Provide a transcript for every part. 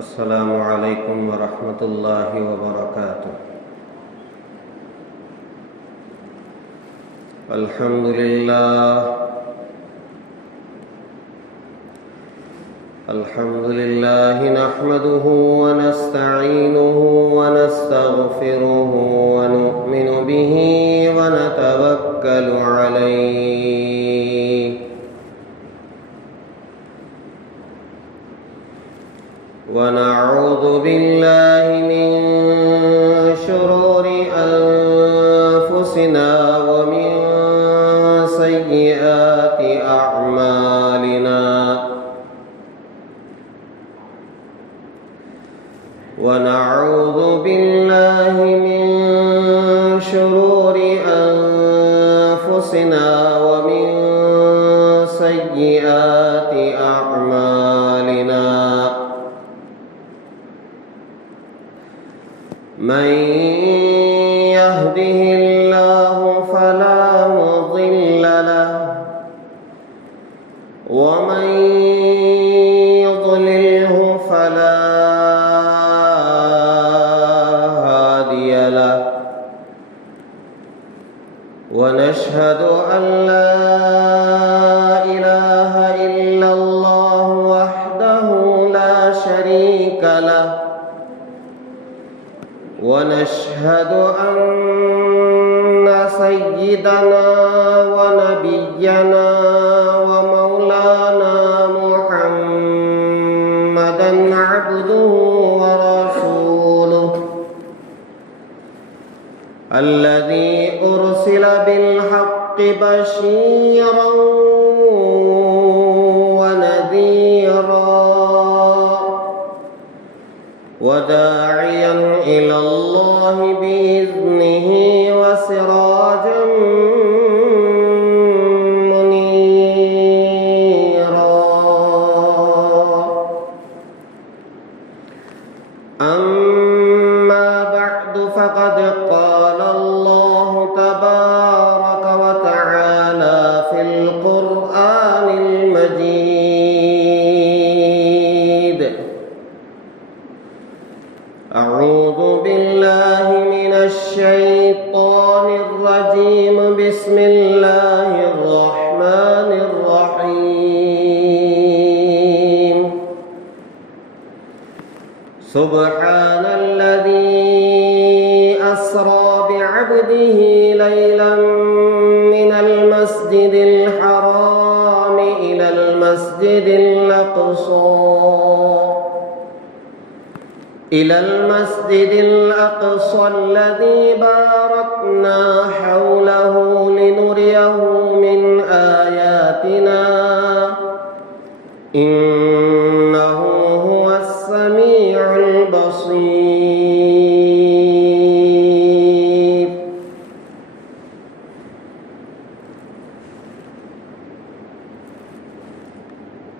السلام علیکم ورحمۃ اللہ وبرکاتہ۔ الحمد للہ نحمده ونستعینه ونستغفره ونؤمن به ونتوکل علیہ ونعوذ باللہ من شرور انفسنا ومن سیئات اعمالنا ونعوذ باللہ من شرور انفسنا ومن سیئات اعمالنا من يهده الله فلا مضل له ومن يضلله فلا هادي له ونشهد أن لا إله إلا الله وحده لا شريك له ونشهد أن سيدنا ونبينا ومولانا محمدا عبده ورسوله الذي أرسل بالحق بشيرا ونذيرا وداعيا إلى الله بإذنه وسراجا منيرا أما بعد فقد قال الله تبارك وتعالى في القرآن المجيد أعوذ بالله من الشيطان الرجيم بسم الله الرحمن الرحيم سبحان الذي أسرى بعبده ليلا من المسجد الحرام إلى المسجد الأقصى الذي باركنا حوله لنريه من آياتنا إنه هو السميع البصير۔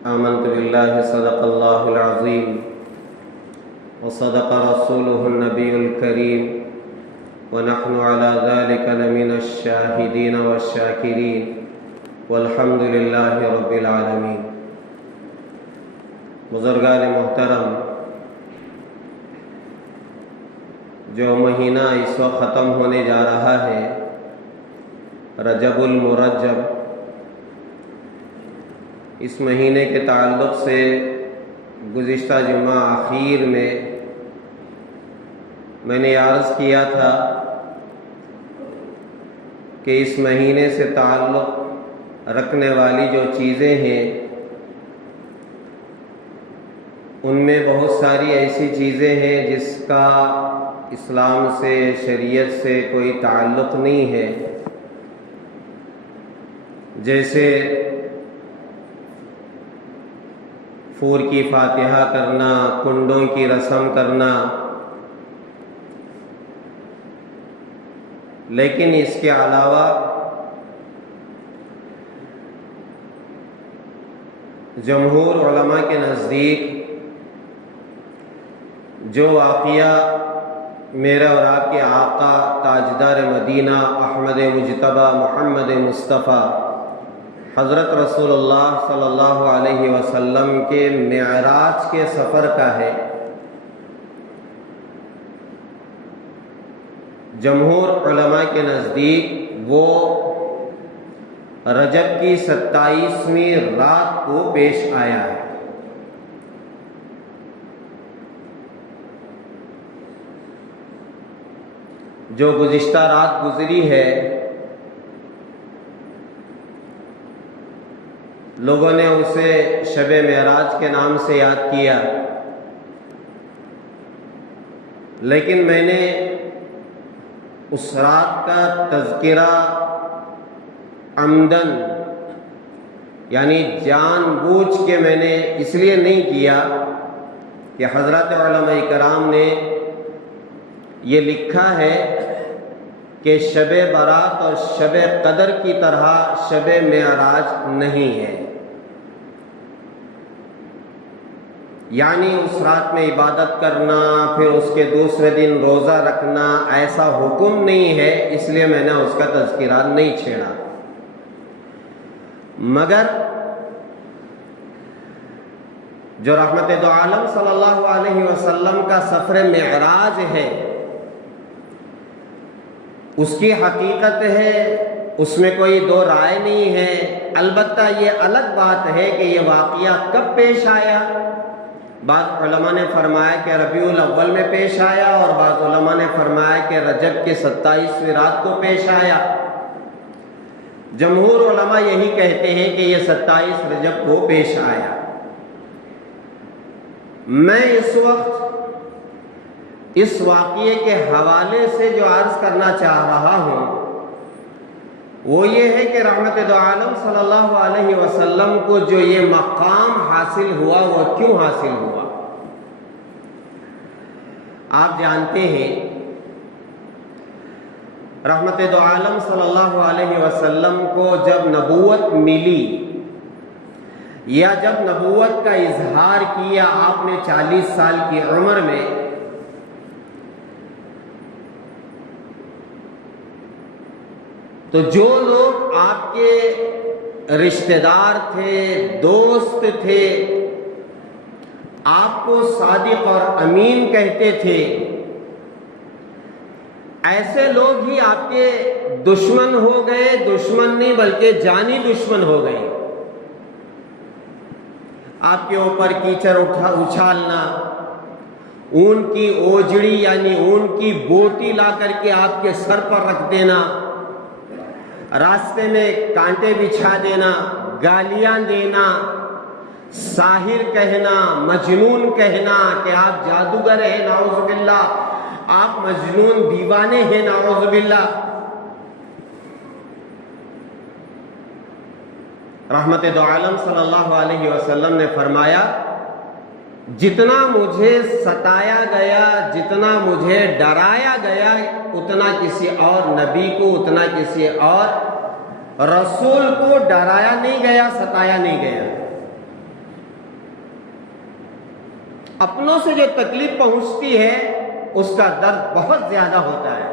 آمنت بالله صدق الله العظيم وصدق رسوله النبي الكريم ونحن على ذلك لمن الشاهدين والشاكرين والحمد لله رب العالمين۔ بزرگان محترم، جو مہینہ اس وقت ختم ہونے جا رہا ہے، رجب المرجب، اس مہینے کے تعلق سے گزشتہ جمعہ اخیر میں نے عرض کیا تھا کہ اس مہینے سے تعلق رکھنے والی جو چیزیں ہیں ان میں بہت ساری ایسی چیزیں ہیں جس کا اسلام سے، شریعت سے کوئی تعلق نہیں ہے، جیسے پھور کی فاتحہ کرنا، کنڈوں کی رسم کرنا، لیکن اس کے علاوہ جمہور علماء کے نزدیک جو واقعہ میرا اور آپ کے آقا تاجدار مدینہ احمد مجتبی محمد مصطفیٰ حضرت رسول اللہ صلی اللہ علیہ وسلم کے معراج کے سفر کا ہے، جمہور علماء کے نزدیک وہ رجب کی 27ویں رات کو پیش آیا ہے۔ جو گزشتہ رات گزری ہے، لوگوں نے اسے شب معراج کے نام سے یاد کیا، لیکن میں نے اس رات کا تذکرہ عمدن یعنی جان بوجھ کے میں نے اس لیے نہیں کیا کہ حضرات علماء کرام نے یہ لکھا ہے کہ شب برات اور شب قدر کی طرح شب معراج نہیں ہے، یعنی اس رات میں عبادت کرنا پھر اس کے دوسرے دن روزہ رکھنا ایسا حکم نہیں ہے، اس لیے میں نے اس کا تذکرہ نہیں چھیڑا۔ مگر جو رحمت دو عالم صلی اللہ علیہ وسلم کا سفر معراج ہے، اس کی حقیقت ہے، اس میں کوئی دو رائے نہیں ہے۔ البتہ یہ الگ بات ہے کہ یہ واقعہ کب پیش آیا۔ بعض علماء نے فرمایا کہ ربیع الاول میں پیش آیا، اور بعض علماء نے فرمایا کہ رجب کی 27ویں رات کو پیش آیا۔ جمہور علماء یہی کہتے ہیں کہ یہ 27 رجب کو پیش آیا۔ میں اس وقت اس واقعے کے حوالے سے جو عرض کرنا چاہ رہا ہوں وہ یہ ہے کہ رحمت دو عالم صلی اللہ علیہ وسلم کو جو یہ مقام حاصل ہوا وہ کیوں حاصل ہوا؟ آپ جانتے ہیں رحمت دو عالم صلی اللہ علیہ وسلم کو جب نبوت ملی یا جب نبوت کا اظہار کیا آپ نے 40 سال کی عمر میں، تو جو لوگ آپ کے رشتہ دار تھے، دوست تھے، آپ کو صادق اور امین کہتے تھے، ایسے لوگ ہی آپ کے دشمن ہو گئے، دشمن نہیں بلکہ جانی دشمن ہو گئے۔ آپ کے اوپر کیچڑ اچھالنا، اون کی اوجڑی یعنی اون کی بوٹی لا کر کے آپ کے سر پر رکھ دینا، راستے میں کانٹے بچھا دینا، گالیاں دینا، ساحر کہنا، مجنون کہنا کہ آپ جادوگر ہیں نعوذ باللہ، آپ مجنون دیوانے ہیں نعوذ باللہ۔ رحمت دو عالم صلی اللہ علیہ وسلم نے فرمایا جتنا مجھے ستایا گیا، جتنا مجھے ڈرایا گیا، اتنا کسی اور نبی کو، اتنا کسی اور رسول کو ڈرایا نہیں گیا، ستایا نہیں گیا۔ اپنوں سے جو تکلیف پہنچتی ہے اس کا درد بہت زیادہ ہوتا ہے۔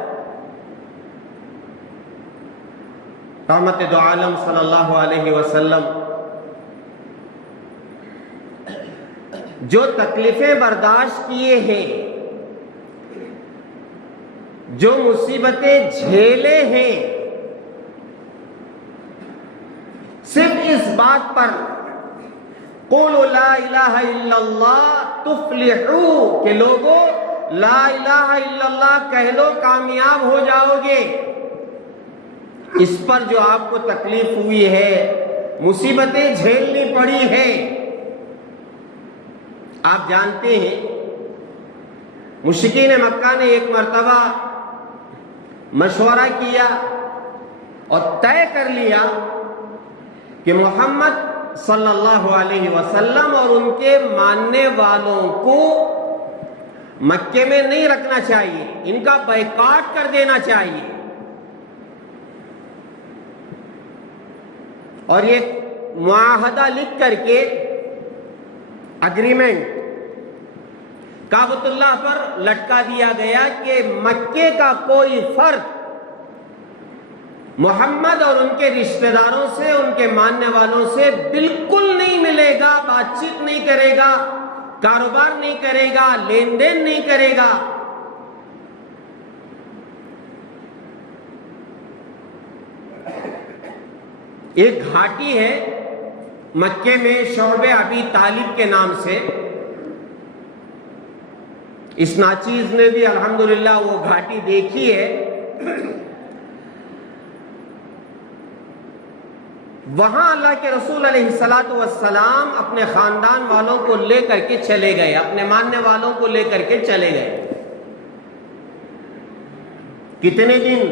رحمت دو عالم صلی اللہ علیہ وسلم جو تکلیفیں برداشت کیے ہیں، جو مصیبتیں جھیلے ہیں، صرف اس بات پر قولوا لا الہ الا اللہ تفلحوا کہ لوگوں لا الہ الا اللہ کہہ لو کامیاب ہو جاؤ گے، اس پر جو آپ کو تکلیف ہوئی ہے، مصیبتیں جھیلنی پڑی ہیں، آپ جانتے ہیں مشرکین مکہ نے ایک مرتبہ مشورہ کیا اور طے کر لیا کہ محمد صلی اللہ علیہ وسلم اور ان کے ماننے والوں کو مکے میں نہیں رکھنا چاہیے، ان کا بائیکاٹ کر دینا چاہیے۔ اور یہ معاہدہ لکھ کر کے اگریمنٹ کعبۃ اللہ پر لٹکا دیا گیا کہ مکے کا کوئی فرد محمد اور ان کے رشتہ داروں سے، ان کے ماننے والوں سے بالکل نہیں ملے گا، بات چیت نہیں کرے گا، کاروبار نہیں کرے گا، لین دین نہیں کرے گا۔ ایک گھاٹی ہے مکے میں شعب ابی طالب کے نام سے. اس ناچیز نے بھی الحمدللہ وہ گھاٹی دیکھی ہے. وہاں اللہ کے رسول علیہ الصلوۃ والسلام اپنے خاندان والوں کو لے کر کے چلے گئے، اپنے ماننے والوں کو لے کر کے چلے گئے. کتنے دن؟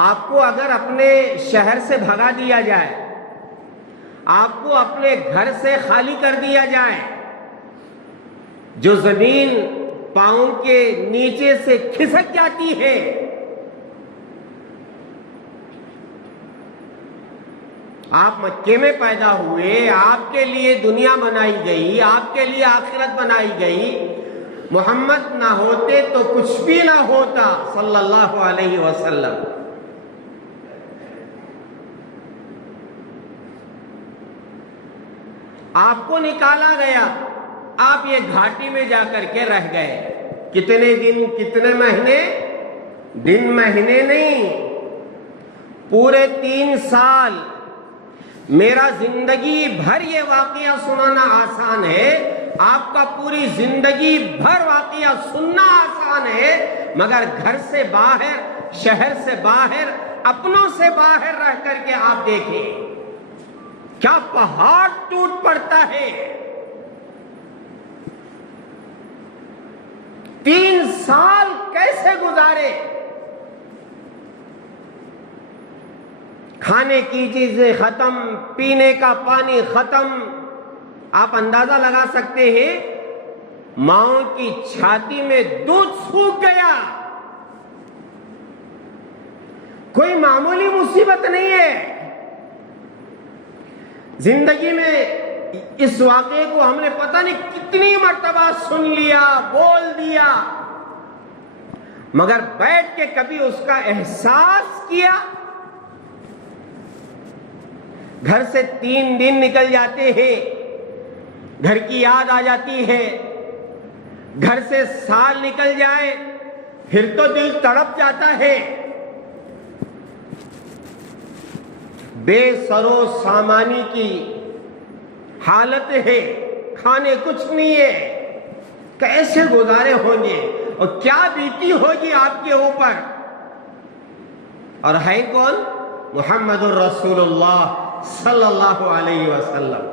آپ کو اگر اپنے شہر سے بھگا دیا جائے، آپ کو اپنے گھر سے خالی کر دیا جائے، جو زمین پاؤں کے نیچے سے کھسک جاتی ہے، آپ مکے میں پیدا ہوئے، آپ کے لیے دنیا بنائی گئی، آپ کے لیے آخرت بنائی گئی، محمد نہ ہوتے تو کچھ بھی نہ ہوتا صلی اللہ علیہ وسلم. آپ کو نکالا گیا، آپ یہ گھاٹی میں جا کر کے رہ گئے. کتنے دن، کتنے مہینے؟ دن مہینے نہیں، پورے 3 سال. میرا زندگی بھر یہ واقعہ سنانا آسان ہے، آپ کا پوری زندگی بھر واقعہ سننا آسان ہے، مگر گھر سے باہر، شہر سے باہر، اپنوں سے باہر رہ کر کے آپ دیکھیں کیا پہاڑ ٹوٹ پڑتا ہے. 3 سال کیسے گزارے؟ کھانے کی چیزیں ختم، پینے کا پانی ختم. آپ اندازہ لگا سکتے ہیں ماؤں کی چھاتی میں دودھ سوکھ گیا. کوئی معمولی مصیبت نہیں ہے. زندگی میں اس واقعے کو ہم نے پتہ نہیں کتنی مرتبہ سن لیا، بول دیا، مگر بیٹھ کے کبھی اس کا احساس کیا؟ گھر سے 3 دن نکل جاتے ہیں، گھر کی یاد آ جاتی ہے. گھر سے سال نکل جائے پھر تو دل تڑپ جاتا ہے. بے سرو سامانی کی حالت ہے، کھانے کچھ نہیں ہے. کیسے گزارے ہوں گے اور کیا بیتی ہوگی آپ کے اوپر؟ اور ہے کون؟ محمد الرسول اللہ صلی اللہ علیہ وسلم.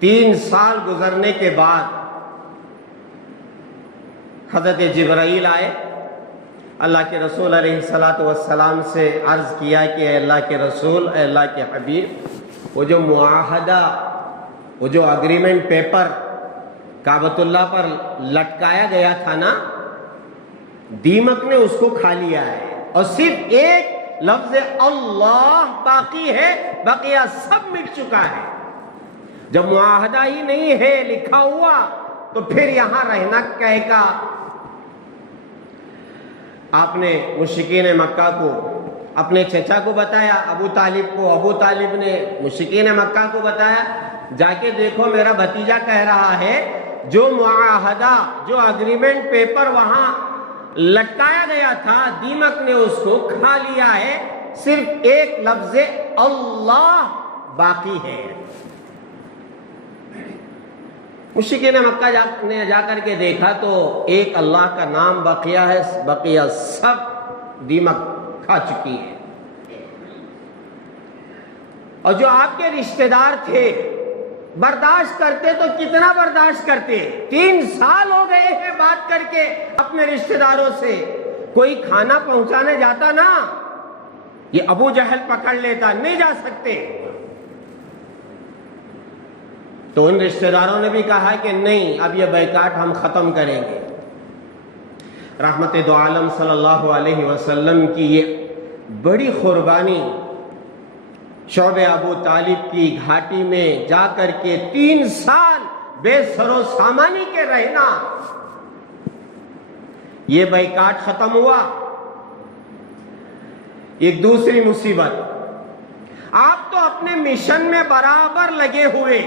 تین سال گزرنے کے بعد حضرت جبرائیل آئے، اللہ کے رسول علیہ الصلوۃ والسلام سے عرض کیا کہ اے اللہ کے رسول، اے اللہ کے حبیب، وہ جو معاہدہ، وہ جو اگریمنٹ پیپر کعبۃ اللہ پر لٹکایا گیا تھا نا، دیمک نے اس کو کھا لیا ہے اور صرف ایک لفظ اللہ باقی ہے، بقیہ سب مٹ چکا ہے. جب معاہدہ ہی نہیں ہے لکھا ہوا تو پھر یہاں رہنا کہے کا؟ آپ نے مشرکین مکہ کو، اپنے چچا کو بتایا، ابو طالب کو. ابو طالب نے مشرکین مکہ کو بتایا، جا کے دیکھو میرا بھتیجا کہہ رہا ہے جو معاہدہ، جو اگریمنٹ پیپر وہاں لٹکایا گیا تھا، دیمک نے اس کو کھا لیا ہے، صرف ایک لفظ اللہ باقی ہے. مشرکین مکہ نے جا کر کے دیکھا تو ایک اللہ کا نام بقیہ ہے، بقیہ سب دیمک کھا چکی ہے. اور جو آپ کے رشتہ دار تھے برداشت کرتے تو کتنا برداشت کرتے؟ 3 سال ہو گئے ہیں بات کر کے اپنے رشتہ داروں سے. کوئی کھانا پہنچانے جاتا نا، یہ ابو جہل پکڑ لیتا، نہیں جا سکتے. تو ان رشتہ داروں نے بھی کہا کہ نہیں، اب یہ بیکاٹ ہم ختم کریں گے. رحمت دو عالم صلی اللہ علیہ وسلم کی یہ بڑی قربانی، شعب ابو طالب کی گھاٹی میں جا کر کے 3 سال بے سر و سامانی کے رہنا، یہ بیکاٹ ختم ہوا. ایک دوسری مصیبت، آپ تو اپنے مشن میں برابر لگے ہوئے،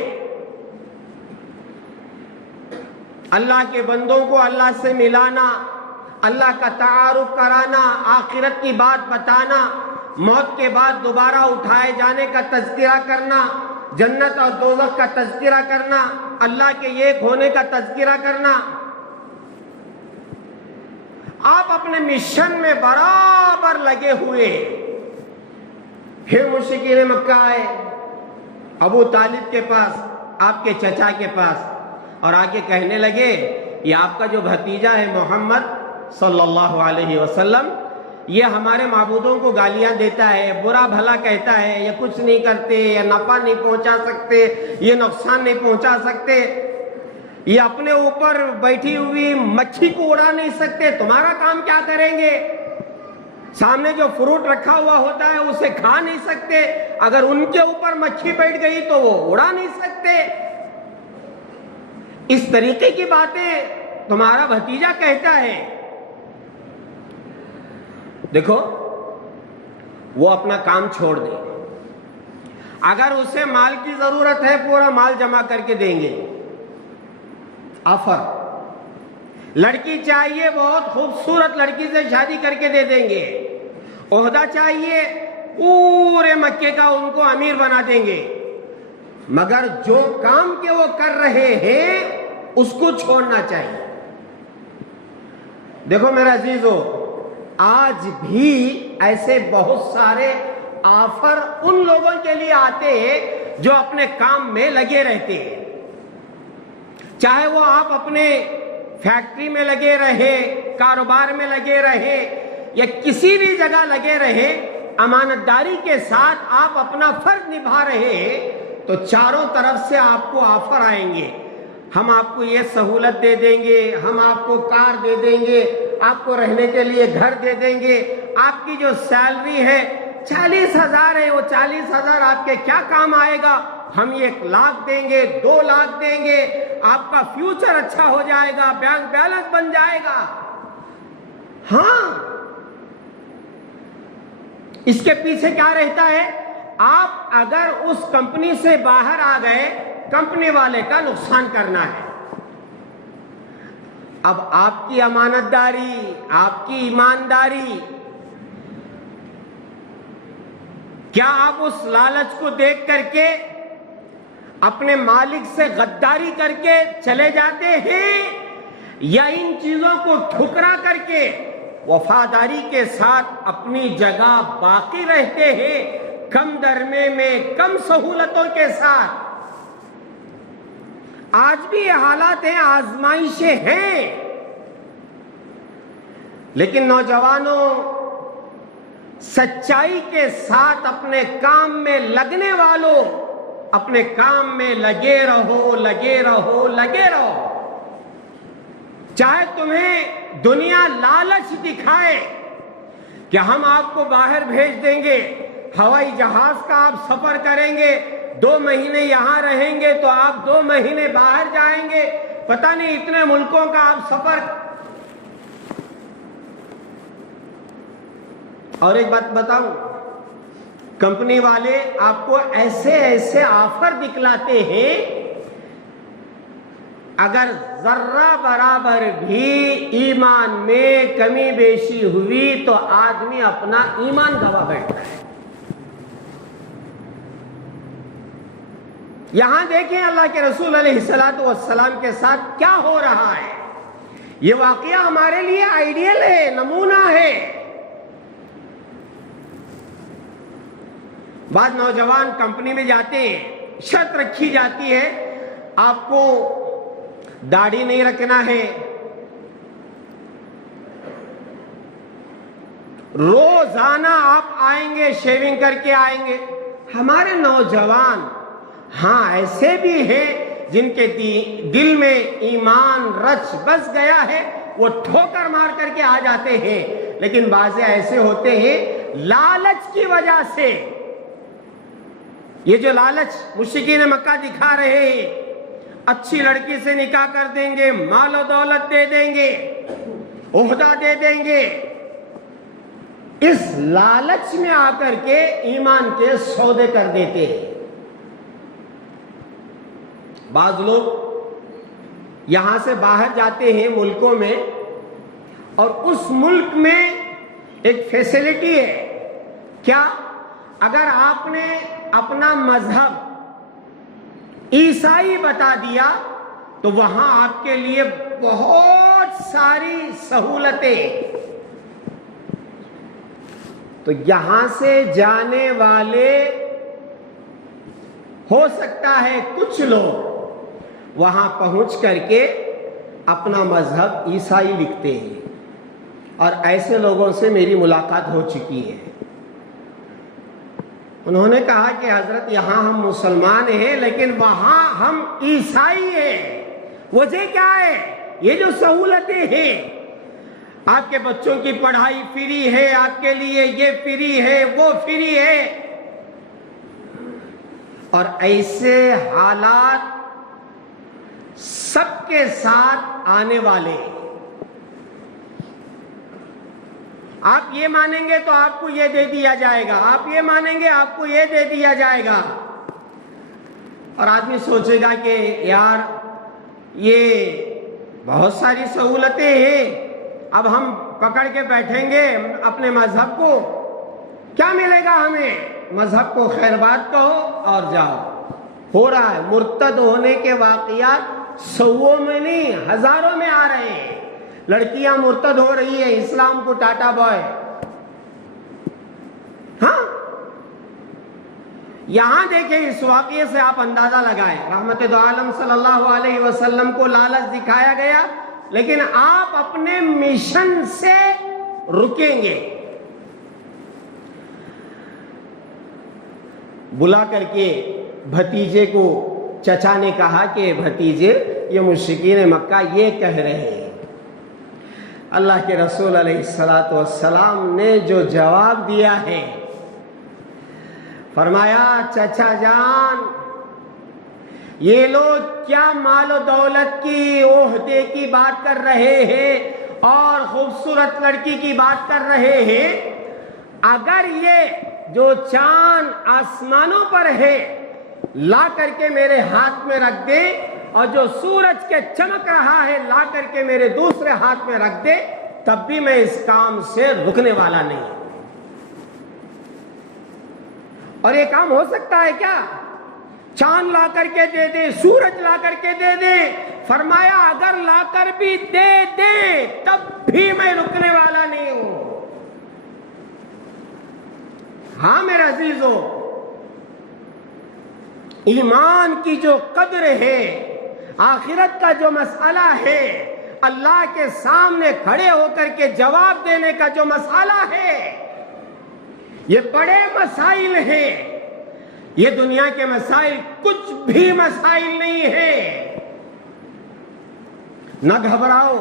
اللہ کے بندوں کو اللہ سے ملانا، اللہ کا تعارف کرانا، آخرت کی بات بتانا، موت کے بعد دوبارہ اٹھائے جانے کا تذکرہ کرنا، جنت اور دوزخ کا تذکرہ کرنا، اللہ کے ایک ہونے کا تذکرہ کرنا۔ آپ اپنے مشن میں برابر لگے ہوئے۔ پھر مشرکین مکہ آئے ابو طالب کے پاس، آپ کے چچا کے پاس، اور آگے کہنے لگے یہ آپ کا جو بھتیجا ہے محمد صلی اللہ علیہ وسلم، یہ ہمارے معبودوں کو گالیاں دیتا ہے، برا بھلا کہتا ہے، یہ کچھ نہیں کرتے، یہ نفع نہیں پہنچا سکتے، یہ نقصان نہیں پہنچا سکتے، یہ اپنے اوپر بیٹھی ہوئی مچھی کو اڑا نہیں سکتے، تمہارا کام کیا کریں گے؟ سامنے جو فروٹ رکھا ہوا ہوتا ہے اسے کھا نہیں سکتے، اگر ان کے اوپر مچھی بیٹھ گئی تو وہ اڑا نہیں سکتے۔ اس طریقے کی باتیں تمہارا بھتیجا کہتا ہے۔ دیکھو وہ اپنا کام چھوڑ دے، اگر اسے مال کی ضرورت ہے پورا مال جمع کر کے دیں گے، آفر، لڑکی چاہیے بہت خوبصورت لڑکی سے شادی کر کے دے دیں گے، عہدہ چاہیے پورے مکے کا ان کو امیر بنا دیں گے، مگر جو کام کے وہ کر رہے ہیں اس کو چھوڑنا چاہیے۔ دیکھو میرے عزیزو، آج بھی ایسے بہت سارے آفر ان لوگوں کے لیے آتے ہیں جو اپنے کام میں لگے رہتے ہیں، چاہے وہ آپ اپنے فیکٹری میں لگے رہے، کاروبار میں لگے رہے، یا کسی بھی جگہ لگے رہے، امانت داری کے ساتھ آپ اپنا فرض نبھا رہے ہیں تو چاروں طرف سے آپ کو آفر آئیں گے، ہم آپ کو یہ سہولت دے دیں گے، ہم آپ کو کار دے دیں گے، آپ کو رہنے کے لیے گھر دے دیں گے، آپ کی جو سیلری ہے 40,000 ہے، وہ 40,000 آپ کے کیا کام آئے گا، ہم 1 لاکھ دیں گے، 2 لاکھ دیں گے، آپ کا فیوچر اچھا ہو جائے گا، بینک بیلنس بن جائے گا۔ ہاں، اس کے پیچھے کیا رہتا ہے؟ آپ اگر اس کمپنی سے باہر آ گئے، کمپنی والے کا نقصان کرنا ہے۔ اب آپ کی امانت داری، آپ کی ایمانداری، کیا آپ اس لالچ کو دیکھ کر کے اپنے مالک سے غداری کر کے چلے جاتے ہیں، یا ان چیزوں کو ٹھکرا کر کے وفاداری کے ساتھ اپنی جگہ باقی رہتے ہیں، کم درمے میں، کم سہولتوں کے ساتھ؟ آج بھی یہ حالات ہیں، آزمائشیں ہیں، لیکن نوجوانوں، سچائی کے ساتھ اپنے کام میں لگنے والوں، اپنے کام میں لگے رہو، لگے رہو، لگے رہو۔ چاہے تمہیں دنیا لالچ دکھائے کہ ہم آپ کو باہر بھیج دیں گے، ہوائی جہاز کا آپ سفر کریں گے، 2 مہینے یہاں رہیں گے تو آپ 2 مہینے باہر جائیں گے، پتہ نہیں اتنے ملکوں کا آپ سفر۔ اور ایک بات بتاؤں، کمپنی والے آپ کو ایسے ایسے آفر دکھلاتے ہیں، اگر ذرہ برابر بھی ایمان میں کمی بیشی ہوئی تو آدمی اپنا ایمان گوا بیٹھتا ہے۔ یہاں دیکھیں اللہ کے رسول علیہ السلام کے ساتھ کیا ہو رہا ہے۔ یہ واقعہ ہمارے لیے آئیڈیل ہے، نمونہ ہے۔ بعض نوجوان کمپنی میں جاتے ہیں، شرط رکھی جاتی ہے آپ کو داڑھی نہیں رکھنا ہے، روزانہ آپ آئیں گے، شیونگ کر کے آئیں گے۔ ہمارے نوجوان ہاں ایسے بھی ہیں جن کے دل میں ایمان رچ بس گیا ہے، وہ ٹھوکر مار کر کے آ جاتے ہیں، لیکن بعض ایسے ہوتے ہیں لالچ کی وجہ سے، یہ جو لالچ مشرکین مکہ دکھا رہے ہیں، اچھی لڑکی سے نکاح کر دیں گے، مال و دولت دے دیں گے، عہدہ دے دیں گے، اس لالچ میں آ کر کے ایمان کے سودے کر دیتے ہیں۔ بعض لوگ یہاں سے باہر جاتے ہیں ملکوں میں، اور اس ملک میں ایک فیسلٹی ہے، کیا؟ اگر آپ نے اپنا مذہب عیسائی بتا دیا تو وہاں آپ کے لیے بہت ساری سہولتیں. تو یہاں سے جانے والے ہو سکتا ہے کچھ لوگ وہاں پہنچ کر کے اپنا مذہب عیسائی لکھتے ہیں، اور ایسے لوگوں سے میری ملاقات ہو چکی ہے. انہوں نے کہا کہ حضرت یہاں ہم مسلمان ہیں لیکن وہاں ہم عیسائی ہیں. وجہ کیا ہے؟ یہ جو سہولتیں ہیں، آپ کے بچوں کی پڑھائی فری ہے، آپ کے لیے یہ فری ہے، وہ فری ہے. اور ایسے حالات سب کے ساتھ آنے والے. آپ یہ مانیں گے تو آپ کو یہ دے دیا جائے گا، آپ یہ مانیں گے آپ کو یہ دے دیا جائے گا. اور آدمی سوچے گا کہ یار یہ بہت ساری سہولتیں ہیں، اب ہم پکڑ کے بیٹھیں گے اپنے مذہب کو، کیا ملے گا ہمیں؟ مذہب کو خیر بات کہو اور جاؤ. ہو رہا ہے، مرتد ہونے کے واقعات سووں میں نہیں ہزاروں میں آ رہے ہیں. لڑکیاں مرتد ہو رہی ہے اسلام کو ٹاٹا بوائے. ہاں، یہاں دیکھیں، اس واقعے سے آپ اندازہ لگائیں. رحمت دو عالم صلی اللہ علیہ وسلم کو لالچ دکھایا گیا، لیکن آپ اپنے مشن سے رکیں گے. بلا کر کے بھتیجے کو چچا نے کہا کہ بھتیجے، یہ مشرکین مکہ یہ کہہ رہے ہیں. اللہ کے رسول علیہ السلام نے جو جواب دیا ہے، فرمایا چچا جان، یہ لوگ کیا مال و دولت کی، عہدے کی بات کر رہے ہیں اور خوبصورت لڑکی کی بات کر رہے ہیں. اگر یہ جو چاند آسمانوں پر ہے لا کر کے میرے ہاتھ میں رکھ دے، اور جو سورج کے چمک رہا ہے لا کر کے میرے دوسرے ہاتھ میں رکھ دے، تب بھی میں اس کام سے رکنے والا نہیں. اور یہ کام ہو سکتا ہے کیا؟ چاند لا کر کے دے دے، سورج لا کر کے دے دے. فرمایا اگر لا کر بھی دے دے تب بھی میں رکنے والا نہیں ہوں. ہاں میرے عزیزو، ایمان کی جو قدر ہے، آخرت کا جو مسئلہ ہے، اللہ کے سامنے کھڑے ہو کر کے جواب دینے کا جو مسئلہ ہے، یہ بڑے مسائل ہیں. یہ دنیا کے مسائل کچھ بھی مسائل نہیں ہیں. نہ گھبراؤ،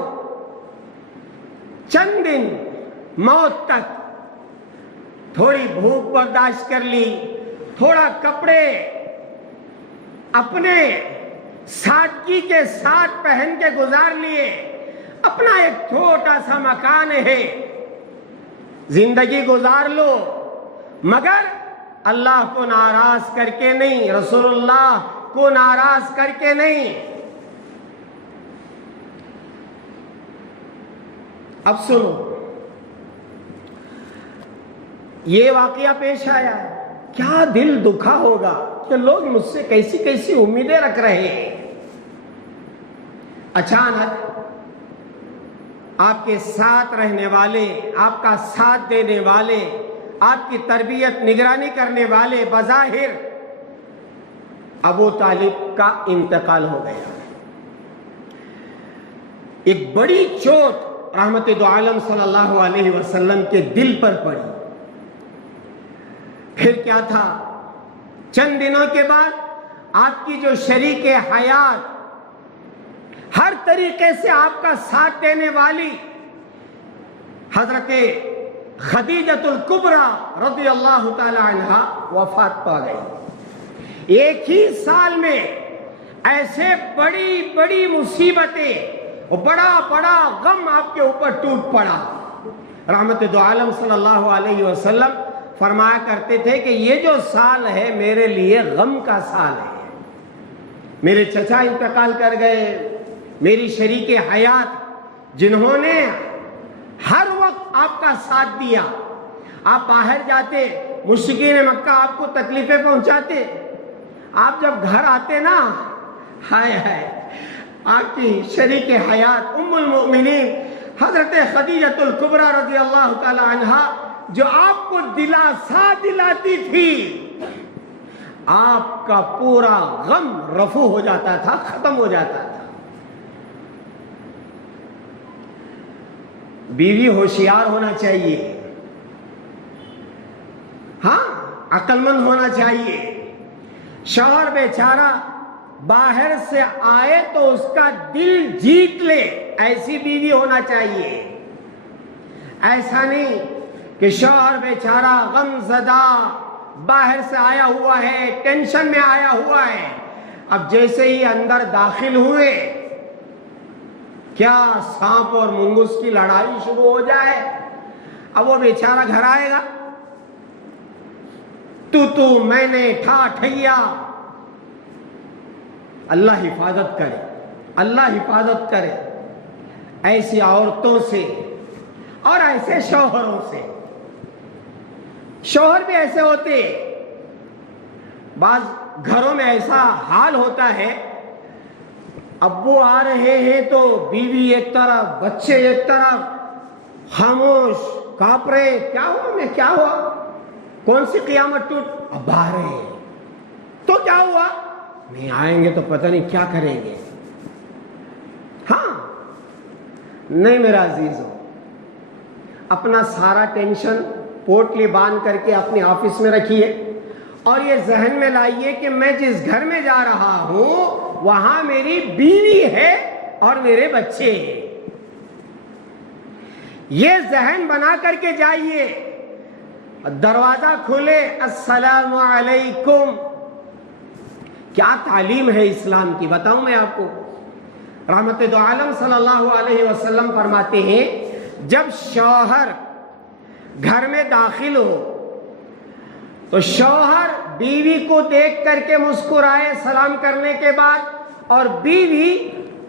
چند دن موت تک تھوڑی بھوک برداشت کر لی، تھوڑا کپڑے اپنے سادگی کے ساتھ پہن کے گزار لیے، اپنا ایک چھوٹا سا مکان ہے، زندگی گزار لو، مگر اللہ کو ناراض کر کے نہیں، رسول اللہ کو ناراض کر کے نہیں. اب سنو، یہ واقعہ پیش آیا، کیا دل دکھا ہوگا کہ لوگ مجھ سے کیسی کیسی امیدیں رکھ رہے ہیں. اچانک آپ کے ساتھ رہنے والے، آپ کا ساتھ دینے والے، آپ کی تربیت نگرانی کرنے والے بظاہر ابو طالب کا انتقال ہو گیا. ایک بڑی چوٹ رحمت دو عالم صلی اللہ علیہ وسلم کے دل پر پڑی. پھر کیا تھا؟ چند دنوں کے بعد آپ کی جو شریک حیات، ہر طریقے سے آپ کا ساتھ دینے والی حضرت خدیجۃ الکبریٰ رضی اللہ تعالی عنہا وفات پا گئی. ایک ہی سال میں ایسے بڑی بڑی مصیبتیں، بڑا بڑا غم آپ کے اوپر ٹوٹ پڑا. رحمت دو عالم صلی اللہ علیہ وسلم فرمایا کرتے تھے کہ یہ جو سال ہے میرے لیے غم کا سال ہے. میرے چچا انتقال کر گئے، میری شریک حیات جنہوں نے ہر وقت آپ کا ساتھ دیا. آپ باہر جاتے, مشرکین مکہ آپ کو تکلیفیں پہنچاتے, آپ جب گھر آتے نا, ہائے ہائے, آپ کی شریک حیات ام المؤمنین حضرت خدیجۃ الکبریٰ رضی اللہ تعالی عنہا جو آپ کو دلاسا دلاتی تھی, آپ کا پورا غم رفع ہو جاتا تھا, ختم ہو جاتا تھا. بیوی ہوشیار ہونا چاہیے, ہاں عقل مند ہونا چاہیے. شوہر بیچارہ باہر سے آئے تو اس کا دل جیت لے, ایسی بیوی ہونا چاہیے. ایسا نہیں کہ شوہر بیچارہ غم زدہ باہر سے آیا ہوا ہے, ٹینشن میں آیا ہوا ہے, اب جیسے ہی اندر داخل ہوئے کیا سانپ اور منگس کی لڑائی شروع ہو جائے. اب وہ بیچارہ گھر آئے گا, تو میں نے ٹھا ٹھیا. اللہ حفاظت کرے, اللہ حفاظت کرے ایسی عورتوں سے اور ایسے شوہروں سے. شوہر بھی ایسے ہوتے, بعض گھروں میں ایسا حال ہوتا ہے, ابو آ رہے ہیں تو بیوی ایک طرف, بچے ایک طرف, خاموش, کانپ رہے, کیا ہوا, میں کیا ہوا, کون سی قیامت ٹوٹ, اب آ رہے ہیں تو کیا ہوا, نہیں آئیں گے تو پتہ نہیں کیا کریں گے. ہاں نہیں میرا عزیزو, اپنا سارا ٹینشن پوٹلی باندھ کر کے اپنے آفس میں رکھیے اور یہ ذہن میں لائیے کہ میں جس گھر میں جا رہا ہوں وہاں میری بیوی ہے اور میرے بچے ہیں. یہ ذہن بنا کر کے جائیے. دروازہ کھولے, السلام علیکم. کیا تعلیم ہے اسلام کی, بتاؤں میں آپ کو. رحمت دو عالم صلی اللہ علیہ وسلم فرماتے ہیں جب شوہر گھر میں داخل ہو تو شوہر بیوی کو دیکھ کر کے مسکرائے سلام کرنے کے بعد, اور بیوی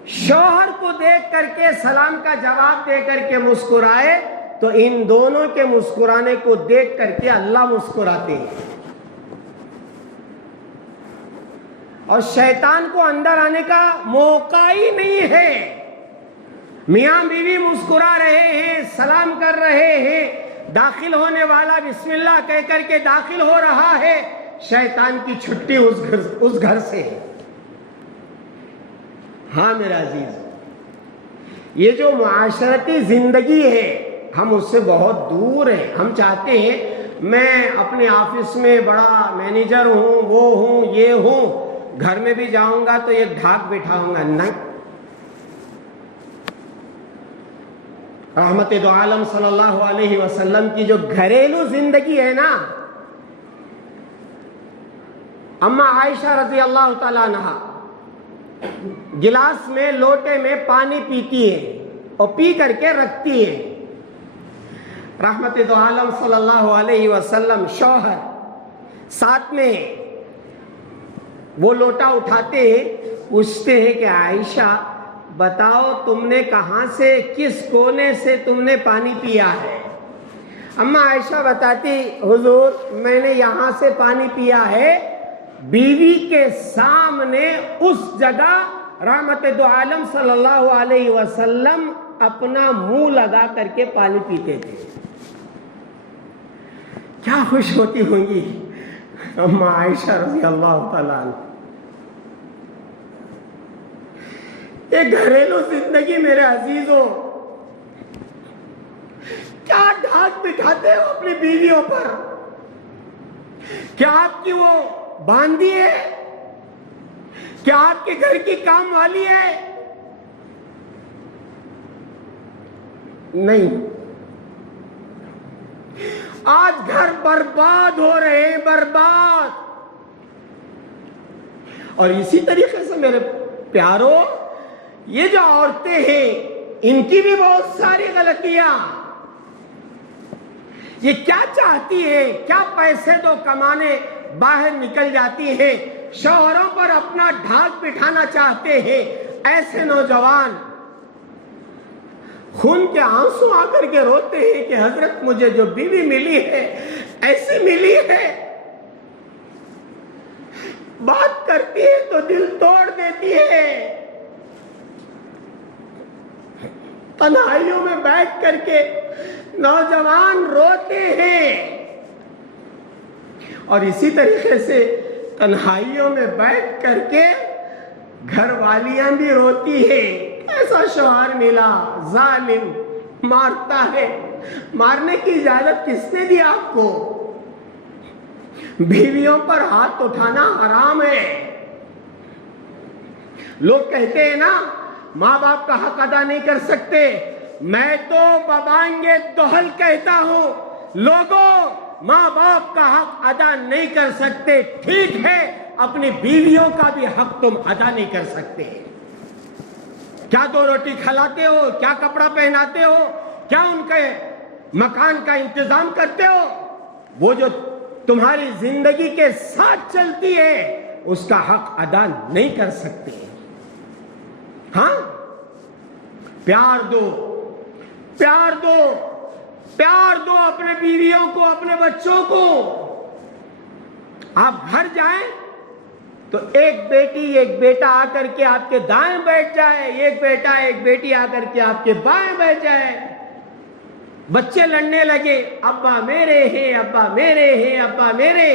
شوہر کو دیکھ کر کے سلام کا جواب دے کر کے مسکرائے, تو ان دونوں کے مسکرانے کو دیکھ کر کے اللہ مسکراتے ہیں. اور شیطان کو اندر آنے کا موقع ہی نہیں ہے. میاں بیوی مسکرا رہے ہیں, سلام کر رہے ہیں, داخل ہونے والا بسم اللہ کہہ کر کے داخل ہو رہا ہے, شیطان کی چھٹی اس گھر سے ہے. ہاں میرا عزیز, یہ جو معاشرتی زندگی ہے ہم اس سے بہت دور ہیں. ہم چاہتے ہیں میں اپنے آفس میں بڑا مینیجر ہوں, وہ ہوں, یہ ہوں, گھر میں بھی جاؤں گا تو ایک ڈھاک بٹھاؤں گا. نہیں, رحمت دو عالم صلی اللہ علیہ وسلم کی جو گھریلو زندگی ہے نا, اما عائشہ رضی اللہ تعالیٰ عنہا گلاس میں, لوٹے میں پانی پیتی ہے اور پی کر کے رکھتی ہے. رحمت دو عالم صلی اللہ علیہ وسلم شوہر ساتھ میں وہ لوٹا اٹھاتے ہیں, پوچھتے ہیں کہ عائشہ بتاؤ تم نے کہاں سے, کس کونے سے تم نے پانی پیا ہے. اما عائشہ بتاتی حضور میں نے یہاں سے پانی پیا ہے. بیوی کے سامنے اس جگہ رحمت دو عالم صلی اللہ علیہ وسلم اپنا منہ لگا کر کے پانی پیتے تھے. کیا خوش ہوتی ہوں گی اما عائشہ رضی اللہ تعالیٰ عنہ. یہ گھریلو زندگی میرے عزیزوں, کیا ڈھاک بٹھاتے ہو اپنی بیویوں پر. کیا آپ کی وہ باندھی ہے, کیا آپ کے گھر کی کام والی ہے. نہیں, آج گھر برباد ہو رہے ہیں, برباد. اور اسی طریقے سے میرے پیاروں, یہ جو عورتیں ہیں ان کی بھی بہت ساری غلطیاں. یہ کیا چاہتی ہے, کیا پیسے تو کمانے باہر نکل جاتی ہے, شوہروں پر اپنا ڈھاک بٹھانا چاہتے ہیں, ایسے نوجوان خون کے آنسو آ کر کے روتے ہیں کہ حضرت مجھے جو بیوی ملی ہے ایسی ملی ہے، بات کرتی ہے تو دل توڑ دیتی ہے، تنہائیوں میں بیٹھ کر کے نوجوان روتے ہیں، اور اسی طریقے سے تنہائیوں میں بیٹھ کر کے گھر والیاں بھی روتی ہے، ایسا شوہر ملا ظالم، مارتا ہے۔ مارنے کی اجازت کس نے دی آپ کو؟ بیویوں پر ہاتھ اٹھانا حرام ہے۔ لوگ کہتے ہیں نا ماں باپ کا حق ادا نہیں کر سکتے، میں تو ببانگے دوہل کہتا ہوں، لوگوں ماں باپ کا حق ادا نہیں کر سکتے، ٹھیک ہے اپنی بیویوں کا بھی حق تم ادا نہیں کر سکتے۔ کیا دو روٹی کھلاتے ہو؟ کیا کپڑا پہناتے ہو؟ کیا ان کے مکان کا انتظام کرتے ہو؟ وہ جو تمہاری زندگی کے ساتھ چلتی ہے اس کا حق ادا نہیں کر سکتے۔ ہاں، پیار دو، پیار دو، پیار دو اپنے بیویوں کو، اپنے بچوں کو۔ آپ گھر جائیں تو ایک بیٹی ایک بیٹا آ کر کے آپ کے دائیں بیٹھ جائے، ایک بیٹا ایک بیٹی آ کر کے آپ کے بائیں بیٹھ جائے، بچے لڑنے لگے، ابا میرے ہیں، ابا میرے ہیں، ابا میرے۔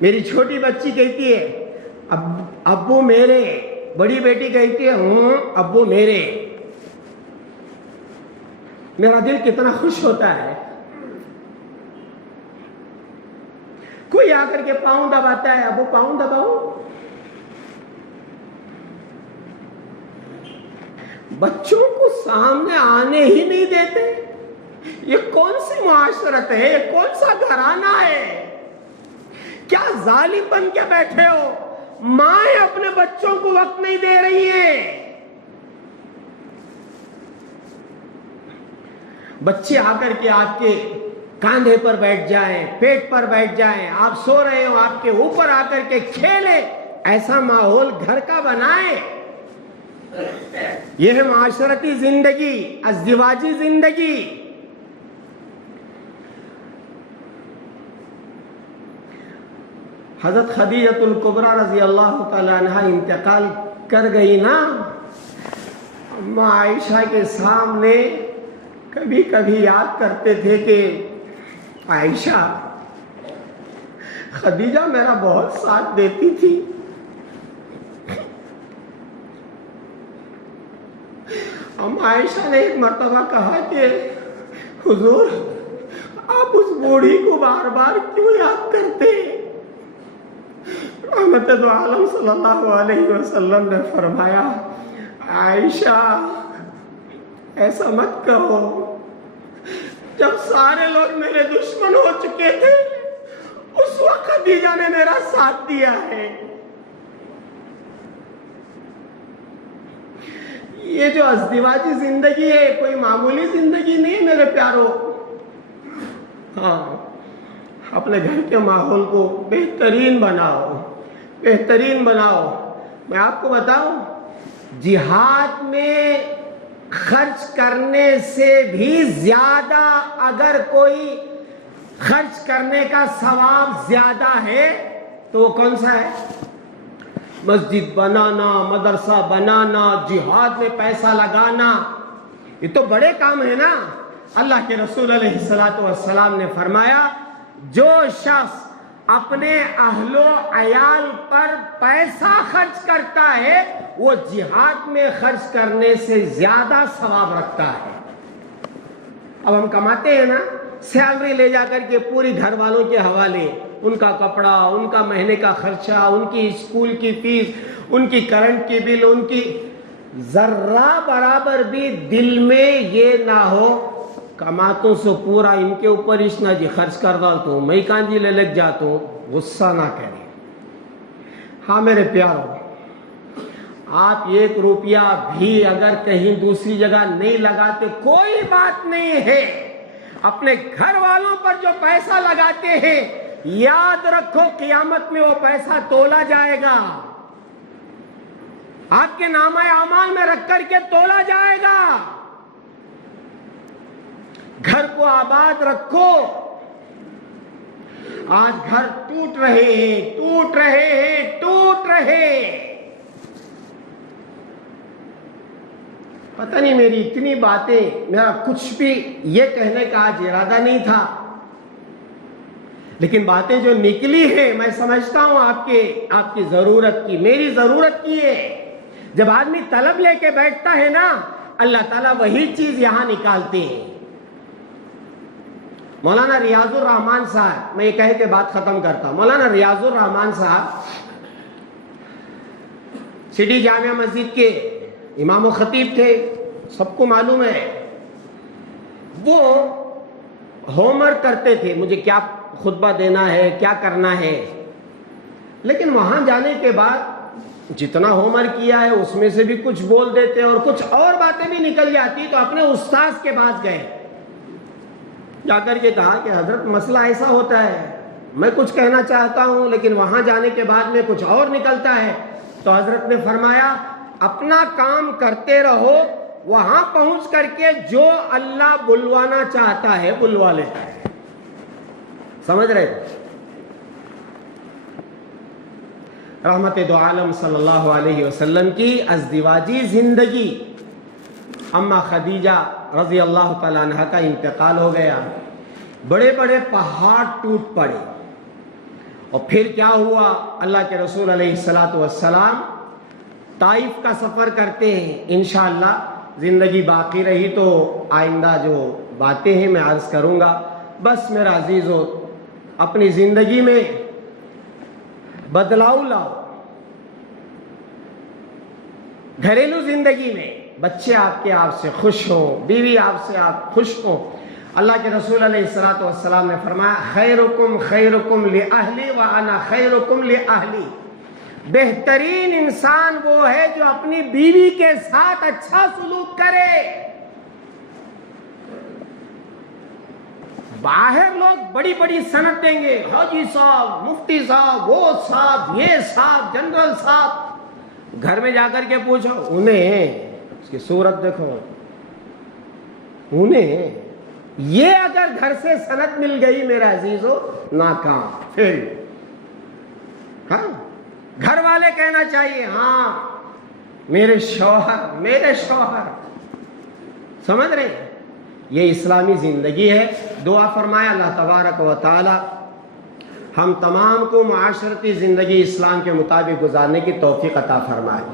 میری چھوٹی بچی کہتی ہے ابو میرے، بڑی بیٹی کہتی ہے ابو میرے۔ میرا دل کتنا خوش ہوتا ہے۔ کوئی آ کر کے پاؤں دباتا ہے، ابو پاؤں دباؤ۔ بچوں کو سامنے آنے ہی نہیں دیتے۔ یہ کون سی معاشرت ہے؟ یہ کون سا گھرانہ ہے؟ کیا ظالم بن کے بیٹھے ہو؟ مائیں اپنے بچوں کو وقت نہیں دے رہی ہیں۔ بچے آ کر کے آپ کے کاندھے پر بیٹھ جائیں، پیٹ پر بیٹھ جائیں، آپ سو رہے ہو آپ کے اوپر آ کر کے کھیلیں، ایسا ماحول گھر کا بنائیں۔ یہ ہے معاشرتی زندگی، ازدواجی زندگی۔ حضرت خدیجہ الکبریٰ رضی اللہ تعالی عنہ انتقال کر گئی نا، اما عائشہ کے سامنے کبھی کبھی یاد کرتے تھے کہ عائشہ، خدیجہ میرا بہت ساتھ دیتی تھی، اما عائشہ نے ایک مرتبہ کہا کہ حضور آپ اس بوڑھی کو بار بار کیوں یاد کرتے؟ رحمت دو عالم صلی اللہ علیہ وسلم نے فرمایا عائشہ ایسا مت کہو، جب سارے لوگ میرے دشمن ہو چکے تھے اس وقت خدیجہ نے میرا ساتھ دیا ہے۔ یہ جو ازدواجی زندگی ہے کوئی معمولی زندگی نہیں ہے میرے پیاروں۔ ہاں، اپنے گھر کے ماحول کو بہترین بناؤ، بہترین بناؤ۔ میں آپ کو بتاؤں، جہاد میں خرچ کرنے سے بھی زیادہ اگر کوئی خرچ کرنے کا ثواب زیادہ ہے تو وہ کون سا ہے؟ مسجد بنانا، مدرسہ بنانا، جہاد میں پیسہ لگانا، یہ تو بڑے کام ہے نا۔ اللہ کے رسول علیہ السلام نے فرمایا جو شخص اپنے اہل و عیال پر پیسہ خرچ کرتا ہے وہ جہاد میں خرچ کرنے سے زیادہ ثواب رکھتا ہے۔ اب ہم کماتے ہیں نا، سیلری لے جا کر کے پوری گھر والوں کے حوالے، ان کا کپڑا، ان کا مہینے کا خرچہ، ان کی اسکول کی فیس، ان کی کرنٹ کی بل، ان کی ذرہ برابر بھی دل میں یہ نہ ہو کماتوں سے پورا ان کے اوپر اشنا جی خرچ کر ڈالتا ہوں، میں کہاں جی لے لگ جاتا ہوں، غصہ نہ کریں۔ ہاں میرے پیاروں، آپ 1 روپیہ بھی اگر کہیں دوسری جگہ نہیں لگاتے کوئی بات نہیں ہے، اپنے گھر والوں پر جو پیسہ لگاتے ہیں یاد رکھو قیامت میں وہ پیسہ تولا جائے گا۔ آپ کے نامہ اعمال میں رکھ کر کے تولا جائے گا. گھر کو آباد رکھو. آج گھر ٹوٹ رہے ہیں، ٹوٹ رہے ہیں، ٹوٹ رہے. پتہ نہیں میری اتنی باتیں، میرا کچھ بھی یہ کہنے کا آج ارادہ نہیں تھا، لیکن باتیں جو نکلی ہیں میں سمجھتا ہوں آپ کی ضرورت کی، میری ضرورت کی ہے. جب آدمی طلب لے کے بیٹھتا ہے نا، اللہ تعالیٰ وہی چیز یہاں نکالتے ہیں. مولانا ریاض الرحمان صاحب، میں یہ کہہ کے بات ختم کرتا ہوں. مولانا ریاض الرحمان صاحب سٹی جامعہ مسجد کے امام و خطیب تھے، سب کو معلوم ہے. وہ ہوم ورک کرتے تھے، مجھے کیا خطبہ دینا ہے، کیا کرنا ہے. لیکن وہاں جانے کے بعد جتنا ہوم ورک کیا ہے اس میں سے بھی کچھ بول دیتے اور کچھ اور باتیں بھی نکل جاتی. تو اپنے استاذ کے پاس گئے، جا کر کے کہا کہ حضرت مسئلہ ایسا ہوتا ہے، میں کچھ کہنا چاہتا ہوں لیکن وہاں جانے کے بعد میں کچھ اور نکلتا ہے. تو حضرت نے فرمایا اپنا کام کرتے رہو، وہاں پہنچ کر کے جو اللہ بلوانا چاہتا ہے بلوا لیتا ہے. سمجھ رہے؟ رحمت دو عالم صلی اللہ علیہ وسلم کی ازدواجی زندگی، اما خدیجہ رضی اللہ تعالیٰ عنہ کا انتقال ہو گیا، بڑے بڑے پہاڑ ٹوٹ پڑے. اور پھر کیا ہوا؟ اللہ کے رسول علیہ الصلاۃ والسلام طائف کا سفر کرتے ہیں. انشاءاللہ زندگی باقی رہی تو آئندہ جو باتیں ہیں میں عرض کروں گا. بس میرا عزیزو، اپنی زندگی میں بدلاؤ لاؤ. گھریلو زندگی میں بچے آپ سے خوش ہوں، بیوی آپ سے خوش ہوں. اللہ کے رسول علیہ الصلاۃ والسلام نے فرمایا خیرکم خیرکم لأہلی وانا خیرکم لأہلی. بہترین انسان وہ ہے جو اپنی بیوی کے ساتھ اچھا سلوک کرے. باہر لوگ بڑی بڑی سند دیں گے، حاجی صاحب، مفتی صاحب، وہ صاحب، یہ صاحب، جنرل صاحب. گھر میں جا کر کے پوچھو انہیں، اس کی صورت دیکھو انہیں. یہ اگر گھر سے سند مل گئی میرا عزیزو، ناکام. پھر ہاں گھر والے کہنا چاہیے ہاں میرے شوہر. سمجھ رہے؟ یہ اسلامی زندگی ہے. دعا فرمایا اللہ تبارک و تعالی ہم تمام کو معاشرتی زندگی اسلام کے مطابق گزارنے کی توفیق عطا فرمائے.